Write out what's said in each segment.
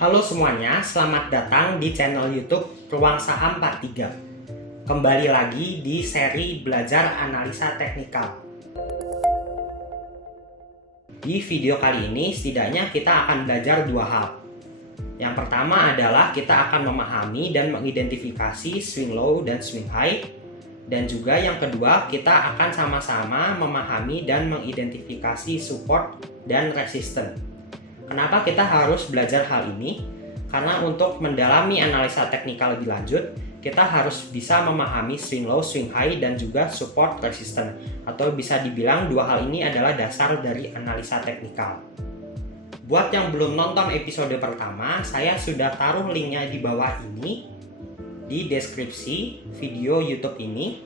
Halo semuanya, selamat datang di channel YouTube Ruang Saham 43. Kembali lagi di seri belajar analisa teknikal. Di video kali ini setidaknya kita akan belajar dua hal. Yang pertama adalah kita akan memahami dan mengidentifikasi swing low dan swing high. Dan juga yang kedua, kita akan sama-sama memahami dan mengidentifikasi support dan resistance. Kenapa kita harus belajar hal ini? Karena untuk mendalami analisa teknikal lebih lanjut, kita harus bisa memahami swing low, swing high, dan juga support resistance. Atau bisa dibilang dua hal ini adalah dasar dari analisa teknikal. Buat yang belum nonton episode pertama, saya sudah taruh linknya di bawah ini, di deskripsi video YouTube ini,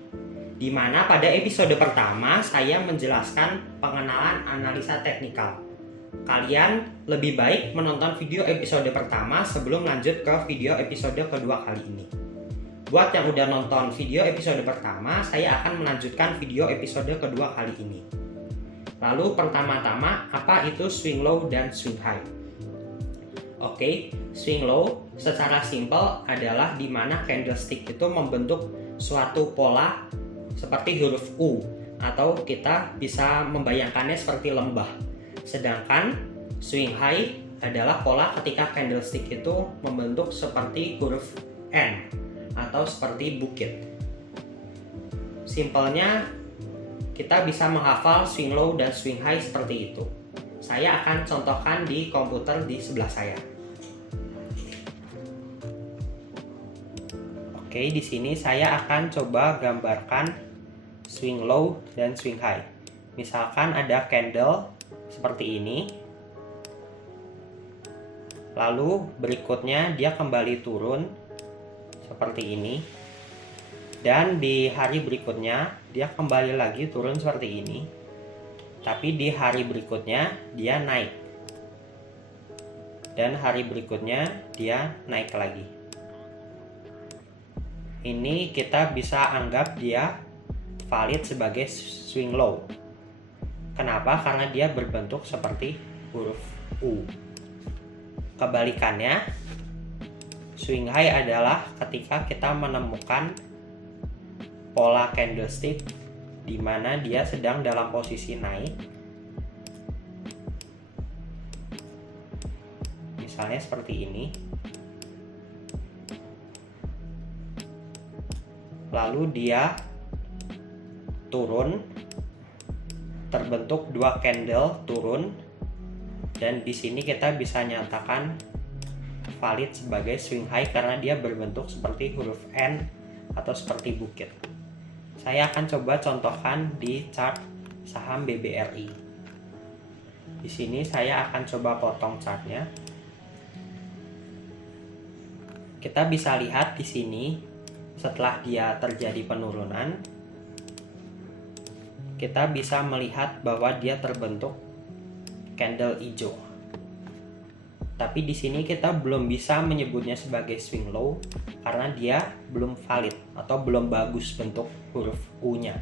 di mana pada episode pertama saya menjelaskan pengenalan analisa teknikal. Kalian lebih baik menonton video episode pertama sebelum lanjut ke video episode kedua kali ini. Buat yang udah nonton video episode pertama, saya akan melanjutkan video episode kedua kali ini. Lalu pertama-tama, apa itu swing low dan swing high? Oke, swing low secara simpel adalah di mana candlestick itu membentuk suatu pola seperti huruf U, atau kita bisa membayangkannya seperti lembah. Sedangkan swing high adalah pola ketika candlestick itu membentuk seperti huruf N atau seperti bukit. Simpelnya kita bisa menghafal swing low dan swing high seperti itu. Saya akan contohkan di komputer di sebelah saya. Oke, di sini saya akan coba gambarkan swing low dan swing high. Misalkan ada candle seperti ini, lalu berikutnya dia kembali turun seperti ini, dan di hari berikutnya dia kembali lagi turun seperti ini, tapi di hari berikutnya dia naik, dan hari berikutnya dia naik lagi. Ini kita bisa anggap dia valid sebagai swing low. Kenapa? Karena dia berbentuk seperti huruf U. Kebalikannya, swing high adalah ketika kita menemukan pola candlestick di mana dia sedang dalam posisi naik. Misalnya seperti ini. Lalu dia turun, terbentuk dua candle turun, dan di sini kita bisa nyatakan valid sebagai swing high karena dia berbentuk seperti huruf N atau seperti bukit. Saya akan coba contohkan di chart saham BBRI. Di sini saya akan coba potong chartnya. Kita bisa lihat di sini setelah dia terjadi penurunan, kita bisa melihat bahwa dia terbentuk candle hijau. Tapi di sini kita belum bisa menyebutnya sebagai swing low karena dia belum valid atau belum bagus bentuk huruf U-nya.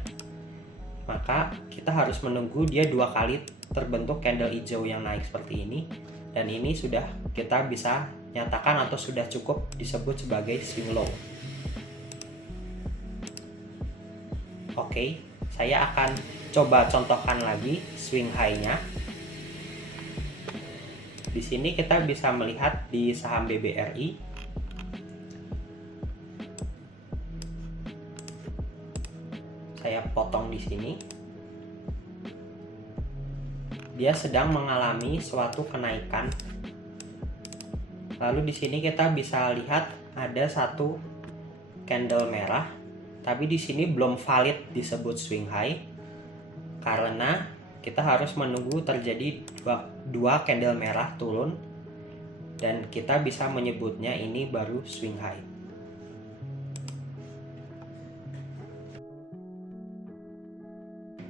Maka kita harus menunggu dia dua kali terbentuk candle hijau yang naik seperti ini, dan ini sudah kita bisa nyatakan atau sudah cukup disebut sebagai swing low. Oke, saya akan coba contohkan lagi swing high-nya. Di sini kita bisa melihat di saham BBRI. Saya potong di sini. Dia sedang mengalami suatu kenaikan. Lalu di sini kita bisa lihat ada satu candle merah, tapi di sini belum valid disebut swing high karena kita harus menunggu terjadi dua candle merah turun, dan kita bisa menyebutnya ini baru swing high.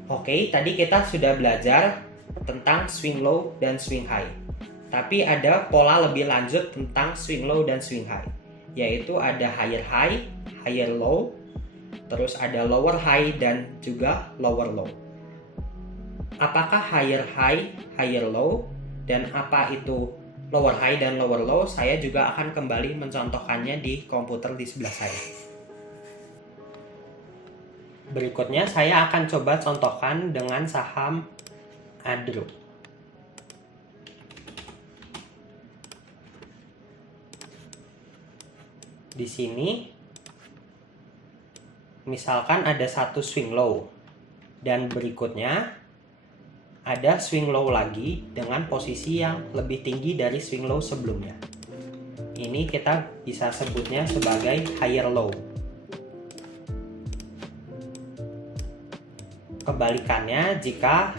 Oke, tadi kita sudah belajar tentang swing low dan swing high. Tapi ada pola lebih lanjut tentang swing low dan swing high, yaitu ada higher high, higher low, terus ada lower high dan juga lower low. Apakah higher high, higher low, dan apa itu lower high dan lower low, saya juga akan kembali mencontohkannya di komputer di sebelah saya. Berikutnya saya akan coba contohkan dengan saham Adro. Di sini misalkan ada satu swing low dan berikutnya ada swing low lagi dengan posisi yang lebih tinggi dari swing low sebelumnya. Ini kita bisa sebutnya sebagai higher low. Kebalikannya, jika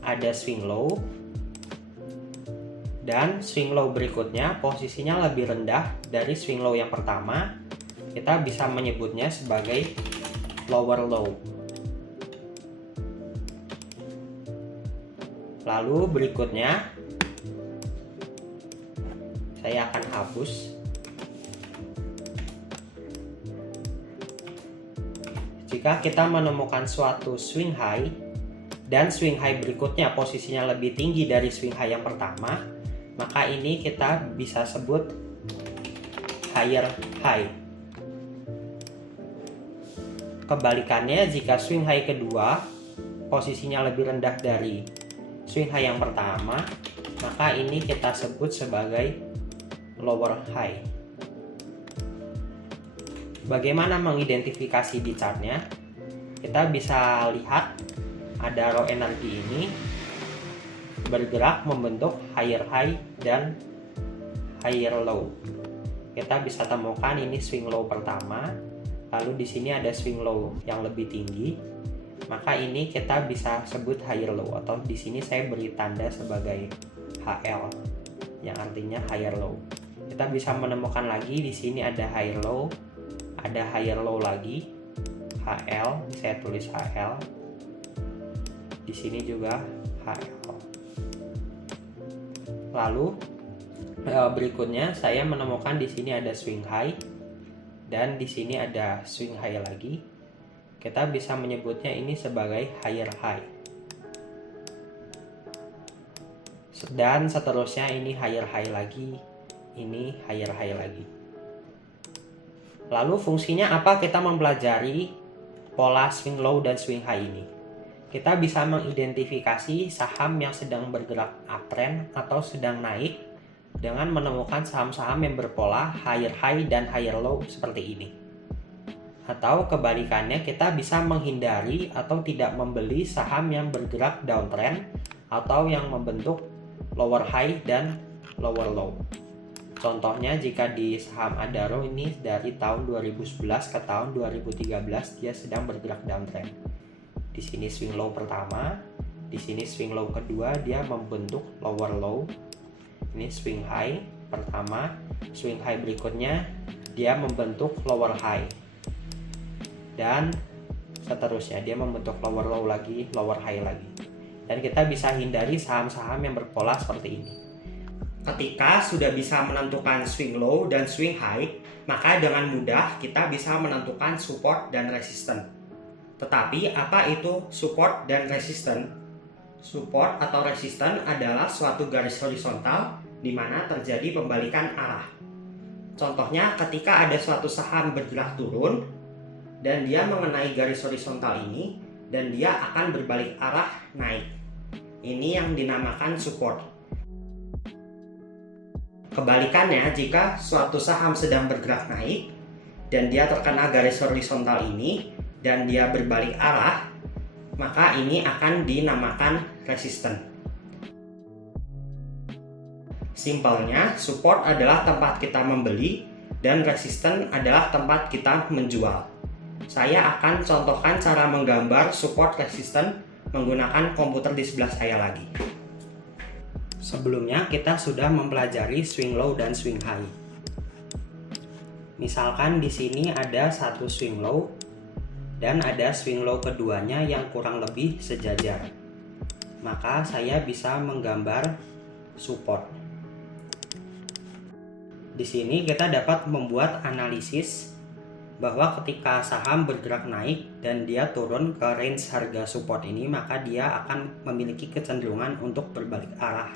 ada swing low dan swing low berikutnya posisinya lebih rendah dari swing low yang pertama, kita bisa menyebutnya sebagai lower low. Lalu berikutnya saya akan hapus. Jika kita menemukan suatu swing high dan swing high berikutnya posisinya lebih tinggi dari swing high yang pertama, maka ini kita bisa sebut higher high. Kebalikannya, jika swing high kedua posisinya lebih rendah dari swing high yang pertama, maka ini kita sebut sebagai lower high. Bagaimana mengidentifikasi di chartnya? Kita bisa lihat ada raw energi ini bergerak membentuk higher high dan higher low. Kita bisa temukan ini swing low pertama, lalu di sini ada swing low yang lebih tinggi. Maka ini kita bisa sebut higher low, atau di sini saya beri tanda sebagai HL yang artinya higher low. Kita bisa menemukan lagi di sini ada higher low, ada higher low lagi, HL, saya tulis HL. Di sini juga HL. Lalu berikutnya saya menemukan di sini ada swing high dan di sini ada swing high lagi. Kita bisa menyebutnya ini sebagai higher high. Dan seterusnya ini higher high lagi, ini higher high lagi. Lalu fungsinya apa kita mempelajari pola swing low dan swing high ini? Kita bisa mengidentifikasi saham yang sedang bergerak uptrend atau sedang naik dengan menemukan saham-saham yang berpola higher high dan higher low seperti ini. Atau kebalikannya, kita bisa menghindari atau tidak membeli saham yang bergerak downtrend atau yang membentuk lower high dan lower low. Contohnya jika di saham Adaro ini dari tahun 2011 ke tahun 2013 dia sedang bergerak downtrend. Di sini swing low pertama, di sini swing low kedua dia membentuk lower low. Ini swing high pertama, swing high berikutnya dia membentuk lower high. Dan seterusnya dia membentuk lower low lagi, lower high lagi. Dan kita bisa hindari saham-saham yang berpola seperti ini. Ketika sudah bisa menentukan swing low dan swing high, maka dengan mudah kita bisa menentukan support dan resisten. Tetapi apa itu support dan resisten? Support atau resisten adalah suatu garis horizontal di mana terjadi pembalikan arah. Contohnya ketika ada suatu saham bergerak turun dan dia mengenai garis horizontal ini dan dia akan berbalik arah naik. Ini yang dinamakan support. Kebalikannya, jika suatu saham sedang bergerak naik dan dia terkena garis horizontal ini dan dia berbalik arah, maka ini akan dinamakan resisten. Simpelnya, support adalah tempat kita membeli dan resisten adalah tempat kita menjual. Saya akan contohkan cara menggambar support resisten menggunakan komputer di sebelah saya lagi. Sebelumnya kita sudah mempelajari swing low dan swing high. Misalkan di sini ada satu swing low dan ada swing low keduanya yang kurang lebih sejajar. Maka saya bisa menggambar support. Di sini kita dapat membuat analisis bahwa ketika saham bergerak naik dan dia turun ke range harga support ini, maka dia akan memiliki kecenderungan untuk berbalik arah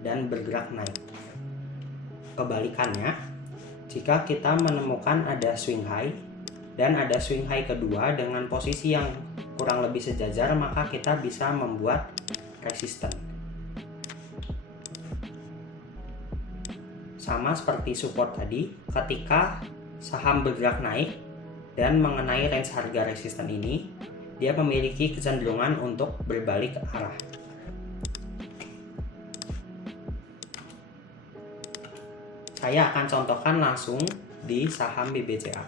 dan bergerak naik. Kebalikannya, jika kita menemukan ada swing high dan ada swing high kedua dengan posisi yang kurang lebih sejajar, maka kita bisa membuat resisten. Sama seperti support tadi, ketika saham bergerak naik dan mengenai range harga resisten ini, dia memiliki kecenderungan untuk berbalik ke arah. Saya akan contohkan langsung di saham BBCA.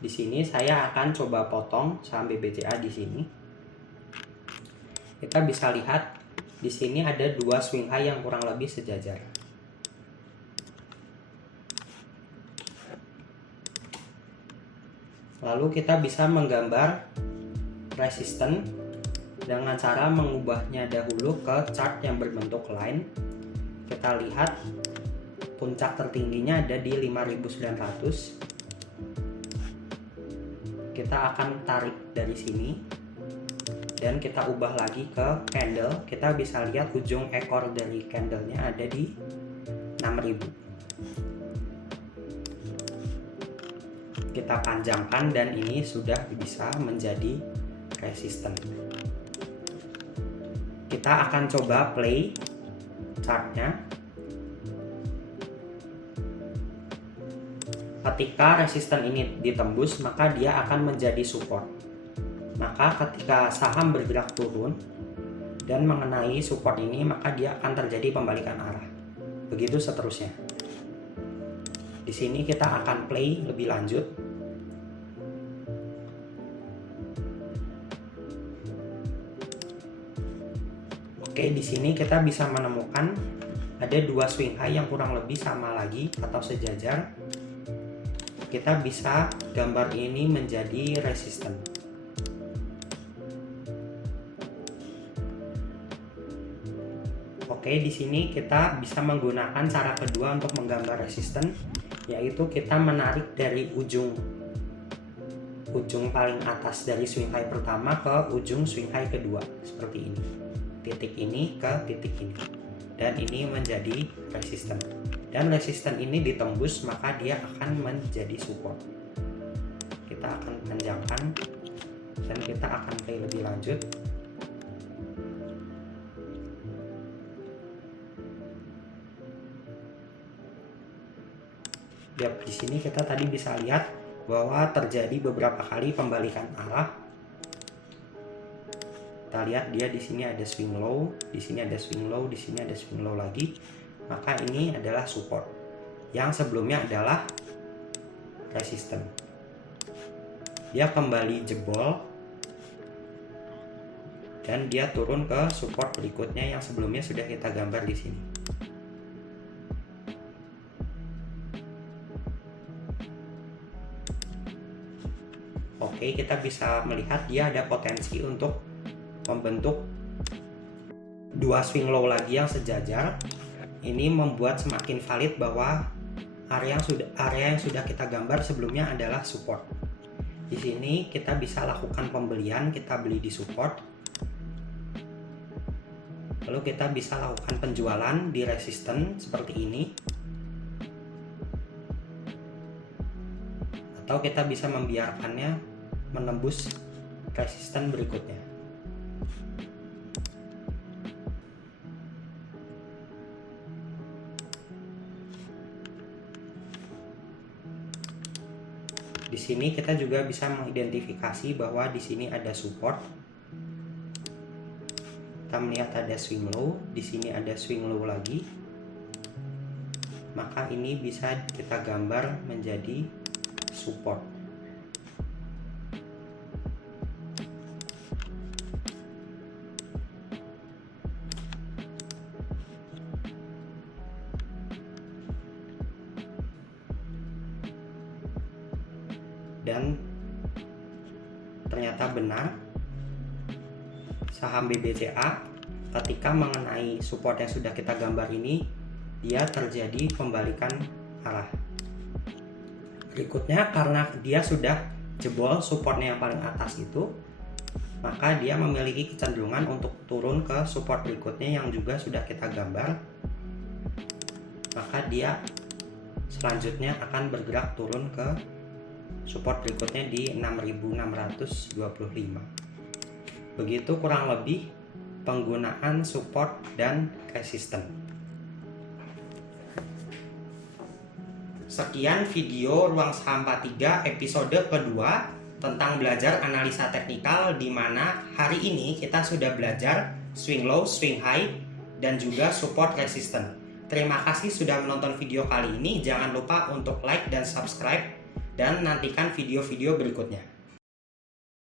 Di sini saya akan coba potong saham BBCA di sini. Kita bisa lihat di sini ada dua swing high yang kurang lebih sejajar. Lalu kita bisa menggambar resisten dengan cara mengubahnya dahulu ke chart yang berbentuk line. Kita lihat puncak tertingginya ada di 5.900. Kita akan tarik dari sini dan kita ubah lagi ke candle. Kita bisa lihat ujung ekor dari candlenya ada di 6.000. Kita panjangkan dan ini sudah bisa menjadi resisten. Kita akan coba play chartnya. Ketika resisten ini ditembus, maka dia akan menjadi support. Maka ketika saham bergerak turun dan mengenai support ini, maka dia akan terjadi pembalikan arah. Begitu seterusnya. Di sini kita akan play lebih lanjut. Oke, di sini kita bisa menemukan ada dua swing high yang kurang lebih sama lagi atau sejajar. Kita bisa gambar ini menjadi resisten. Oke, di sini kita bisa menggunakan cara kedua untuk menggambar resisten, yaitu kita menarik dari ujung paling atas dari swing high pertama ke ujung swing high kedua, seperti ini. Titik ini ke titik ini, dan ini menjadi resisten. Dan resisten ini ditembus, maka dia akan menjadi support. Kita akan panjangkan dan kita akan play lebih lanjut. Di sini kita tadi bisa lihat bahwa terjadi beberapa kali pembalikan arah. Kita lihat dia di sini ada swing low, di sini ada swing low, di sini ada swing low lagi. Maka ini adalah support. Yang sebelumnya adalah resisten. Dia kembali jebol dan dia turun ke support berikutnya yang sebelumnya sudah kita gambar di sini. Oke, kita bisa melihat dia ada potensi untuk membentuk dua swing low lagi yang sejajar. Ini membuat semakin valid bahwa area yang sudah kita gambar sebelumnya adalah support. Di sini kita bisa lakukan pembelian, kita beli di support. Lalu kita bisa lakukan penjualan di resisten seperti ini. Atau kita bisa membiarkannya menembus resisten berikutnya. Di sini kita juga bisa mengidentifikasi bahwa di sini ada support. Kita melihat ada swing low, di sini ada swing low lagi. Maka ini bisa kita gambar menjadi support. Dan ternyata benar, saham BBCA ketika mengenai support yang sudah kita gambar ini, dia terjadi pembalikan arah. Berikutnya, karena dia sudah jebol supportnya yang paling atas itu, maka dia memiliki kecenderungan untuk turun ke support berikutnya yang juga sudah kita gambar. maka dia selanjutnya akan bergerak turun ke support berikutnya di 6625. Begitu kurang lebih penggunaan support dan resisten. Sekian video Ruang Saham 43 episode kedua tentang belajar analisa teknikal, di mana hari ini kita sudah belajar swing low, swing high, dan juga support resisten. Terima kasih sudah menonton video kali ini. Jangan lupa untuk like dan subscribe, dan nantikan video-video berikutnya.